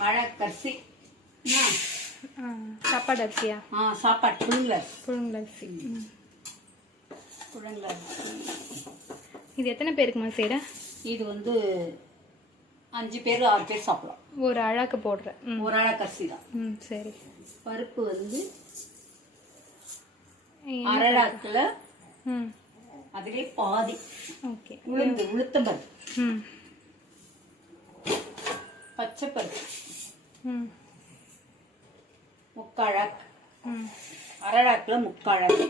வாழைக்கரிசி. சாப்பாடு அரிசியா? சாப்பாடு புழுங்கல் அரிசி. புழுங்கல் அரிசி. இது எத்தனை பேருக்குமா செய்கிற? இது வந்து 5 பேர் 6 பேர் சாப்பிடலாம். ஒரு அழாக்கு போடுறேன். ஒரு அழாக்கரிசி தான். சரி. பருப்பு வந்து அரளாக்கில் அதிலே பாதி. ஓகே. உளுத்தம் பருப்பு, பச்சை பருப்பு முக்காழாக்கு, அரளாக்கில் முக்காழாக்கு,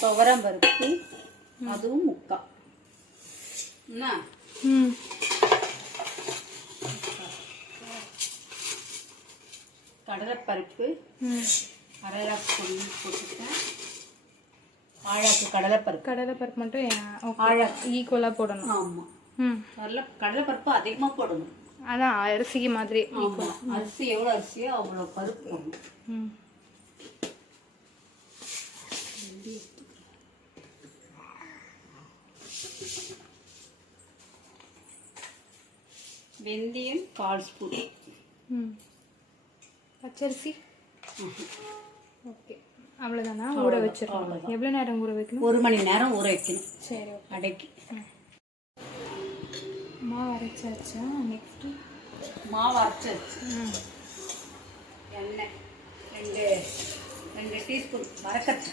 துவரம் பருப்பு அதுவும் முக்கா. என்ன கடலைப்பருப்பு அரளாக்கு பொடி போட்டுட்டேன். ஆழாக்கு கடலைப்பருப்பு மட்டும் ஆழாக்கு ஈக்குவலாக போடணும். ஆமாம். கடலைப்பருப்பு அதிகமாக போடணும். அதான் அரிசிக்கு மாதிரி. அரிசி எவ்வளோ அரிசியோ அவ்வளோ பருப்பு போடணும். வெந்தயம் 1/4 ஸ்பூன். பச்சரிசி. ஓகே, அவ்வளோதானா? ஊற வச்சிடலாம். எவ்வளோ நேரம் ஊற வைக்கணும்? 1 மணி நேரம் ஊற வைக்கணும். சரி, அடைக்கி. மாவு அரைச்சாச்சா? நெக்ஸ்ட்டு மாவு அரைச்சாச்சு. எண்ணெய் 2 டீஸ்பூன் வறுக்கட்டு.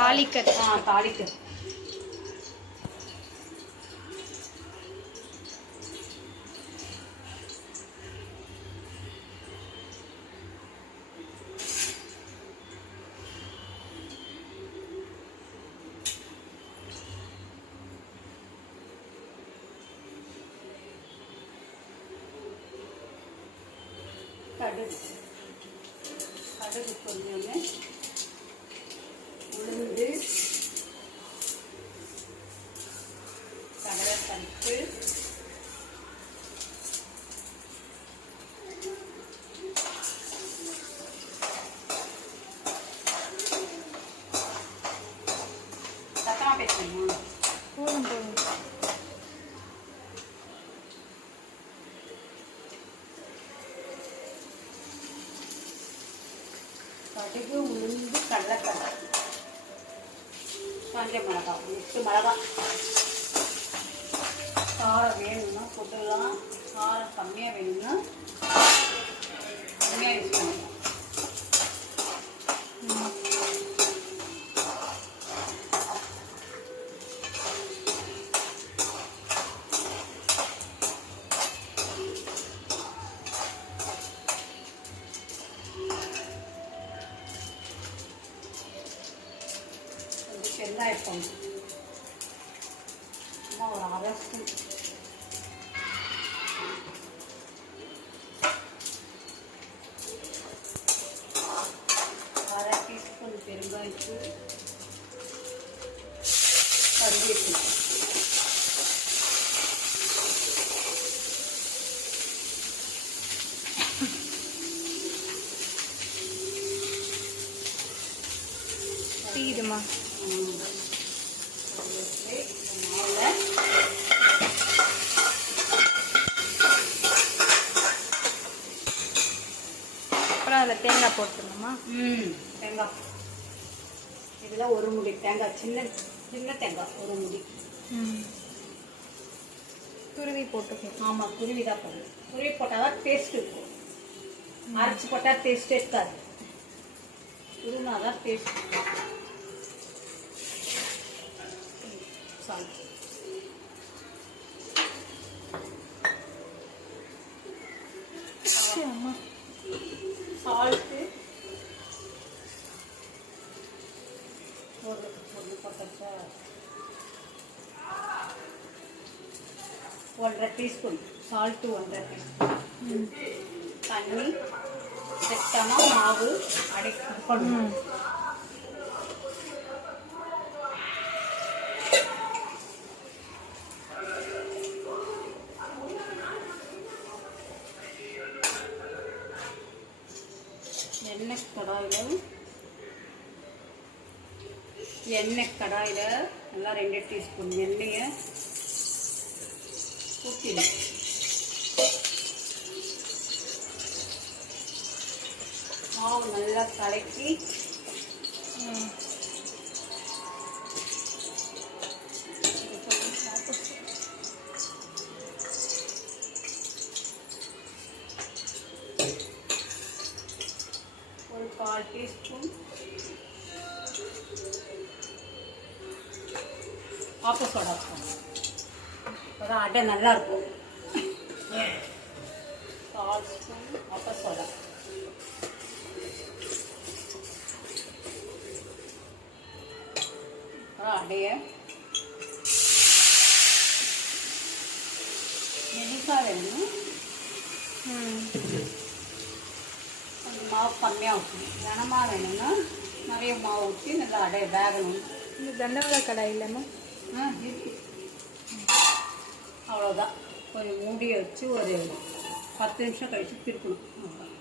தாளிக்கட்டு. தாளிக்கட்டு. கடுகு கொஞ்சோன்னு, உளுந்து, கடலைப்பருப்பு, சத்தமாக பேசணுமா? போதும். கடுகு, உளுந்து, கடலைப்பருப்பு, காஞ்ச மிளகா, 8 மிளகா. காரம் வேணும்னா போட்டுக்கலாம். காரம் கம்மியாக வேணும்னா கம்மியாக யூஸ் பண்ணலாம். வெங்காயம் சும்மா ஒரு 1/2 ஸ்பூன். அரை டீஸ்பூன் பெருங்காயத்தூள், கருவேப்பிலை. தீருமா? அப்புறம் அதில் தேங்காய் போட்டுருணுமா? தேங்காய் இதில் 1 முடி தேங்காய், சின்ன தேங்காய் 1 முடி துருவி போட்டுக்கணும். ஆமாம், துருவி தான் போடணும். துருவி போட்டால் தான் டேஸ்ட் இருக்கும். அரைச்சி போட்டால் டேஸ்ட் இருக்காது. துருவினா தான் டேஸ்ட். சால்ட் சால்ட்டு போட்டப்ப 1/2 டீஸ்பூன் சால்ட்டு, 1/2 டீஸ்பூன் தண்ணி செத்தானா மாவு அடைக்கணும். எண்ணெய் கடாயில் எண்ணெய் கடாயில் நல்லா 2 டீஸ்பூன் எண்ணெயை ஊற்றிடும். மாவு நல்லா கலக்கி ஒரு 1/4 டீஸ்பூன் ஆப்ப சோடா போடணும். அப்போதான் அடை நல்லா இருக்கும். 1/4 ஸ்பூன் ஆப்ப சோடா. அடையை மெலிசாக வேணும். கொஞ்சம் மாவு கம்மியாக ஊற்றணும். கனமாக வேணும்னா நிறைய மாவு ஊற்றி நல்லா அடைய வேகணும். இந்த தண்டவாள கடாய் இல்லாமல் இருக்கு. அவ்வளோதான். கொஞ்சம் மூடியை வச்சு ஒரு 10 நிமிஷம் கழித்து திருப்பணும். அவ்வளோதான்.